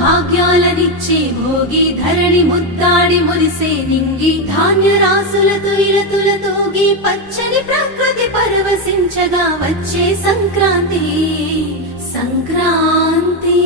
భాగ్యాలనిచ్చే భోగి ధరణి ముద్దాడి మురిసే నింగి ధాన్య రాసులతో ఇలతులతోగి పచ్చని ప్రకృతి పరవశించగా వచ్చే సంక్రాంతి సంక్రాంతి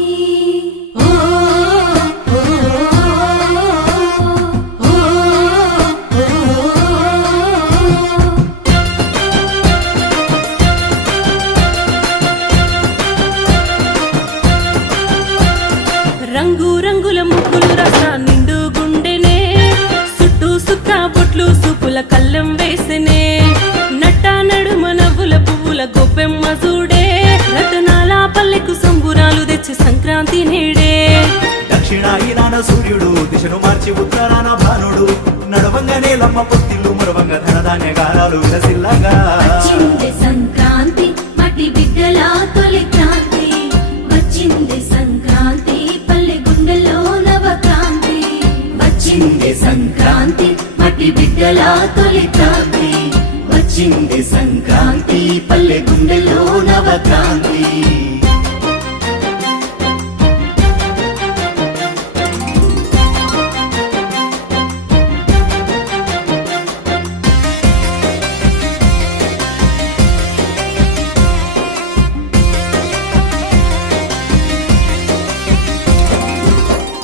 రంగు రంగుల ముగ్గులు రస నిండు గుండెనే చుట్టూ సుక్క బొట్లు సూపుల కళ్ళం వేసెనే నట్ట నడుమ నవ్వుల పువ్వుల గొప్పెమ్మ చూడే రతనాల పల్లెకు సంబురాలు తెచ్చి సంక్రాంతి నేడే దక్షిణాయనాన సూర్యుడు దిశను మార్చి ఉత్తరాన భానుడు నడవంగానే లమ్మ పొత్తిల్లు మరవంగ ధనధాన్య గారాలు విలసిల్లగా వచ్చింది సంక్రాంతి మట్టి బిడ్డల తొలి క్రాంతి వచ్చింది సంక్రాంతి పల్లె గుండెలో నవక్రాంతి వచ్చింది సంక్రాంతి మట్టి బిడ్డల తొలి క్రాంతి వచ్చింది సంక్రాంతి పల్లె గుండెలో నవక్రాంతి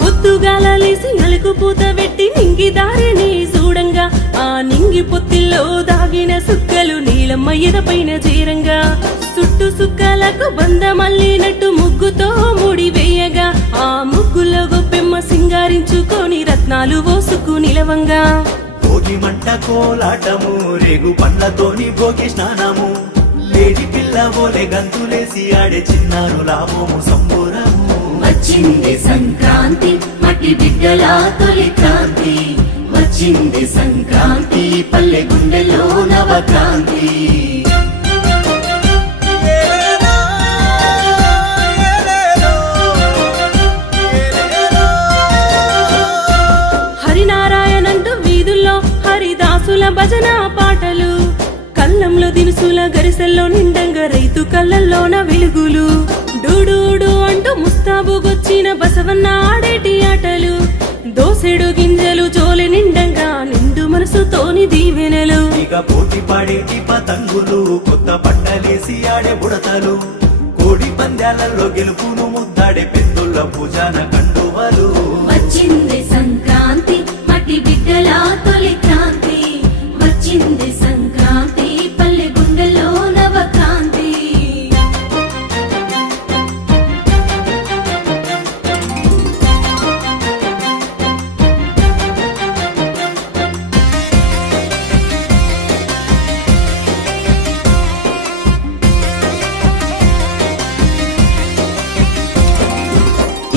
పొద్దుగాలేసి నలుగు పూత పెట్టి నింగి దారిని చూడంగా ఆ నింగి పొత్తిల్లో దాగిన సుక్కలు నీలమ్మ ఎదపైన చేరంగా చుట్టు సుక్కలకు బంధమల్లినట్టు ముగ్గుతో ముడి వేయగా ఆ ముగ్గులో గొప్పెమ్మ సింగారించుకొని రత్నాలు పోసుకు నిలవంగా భోగి మంట కోలాటము రేగు పండ్లతోని భోగి స్నానము లేడి పిల్ల ఓలే గంతులేసి ఆడే చిన్నారు లాభము సంబురము వచ్చింది సంక్రాంతి మట్టి బిడ్డల తొలి క్రాంతి వచ్చింది సంక్రాంతి పల్లె గుండెలో నవక్రాంతి హరినారాయణంటూ వీధుల్లో హరిదాసుల భజన పాటలు కళ్ళంలో దినుసుల గరిసెల్లో నిండంగా రైతు కళ్ళల్లోన వెలుగులు డూడూడు అంటూ ముస్తాబుగొచ్చిన బసవన్న ఆడేటి ఆటలు దోసెడు గింజలు జోలి నిండంగా నిండు మనసుతోని దీవెనలు ఇక పోటీ పాడేటి పతంగులు కొత్త బట్టలేసి ఆడే బుడతలు కోడి పందాలలో గెలుపును ముద్దాడే పెద్దుల పూజాన కండువలు వచ్చింది సంక్రాంతి మట్టి బిడ్డల తొలి క్రాంతి వచ్చింది సంక్రాంతి పల్లె గుండెలో నవక్రాంతి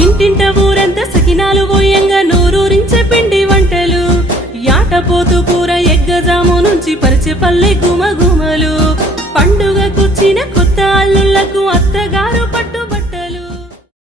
ఇంటింట ఊరంతా సకినాలు పోయంగా నోరూరించే పిండి వంటలు యాటపోతు కూర ఎగ్గజాము నుంచి పరిచే పల్లె గుమగుమలు పండుగకొచ్చిన కొత్త అల్లుళ్లకు అత్తగారు పట్టు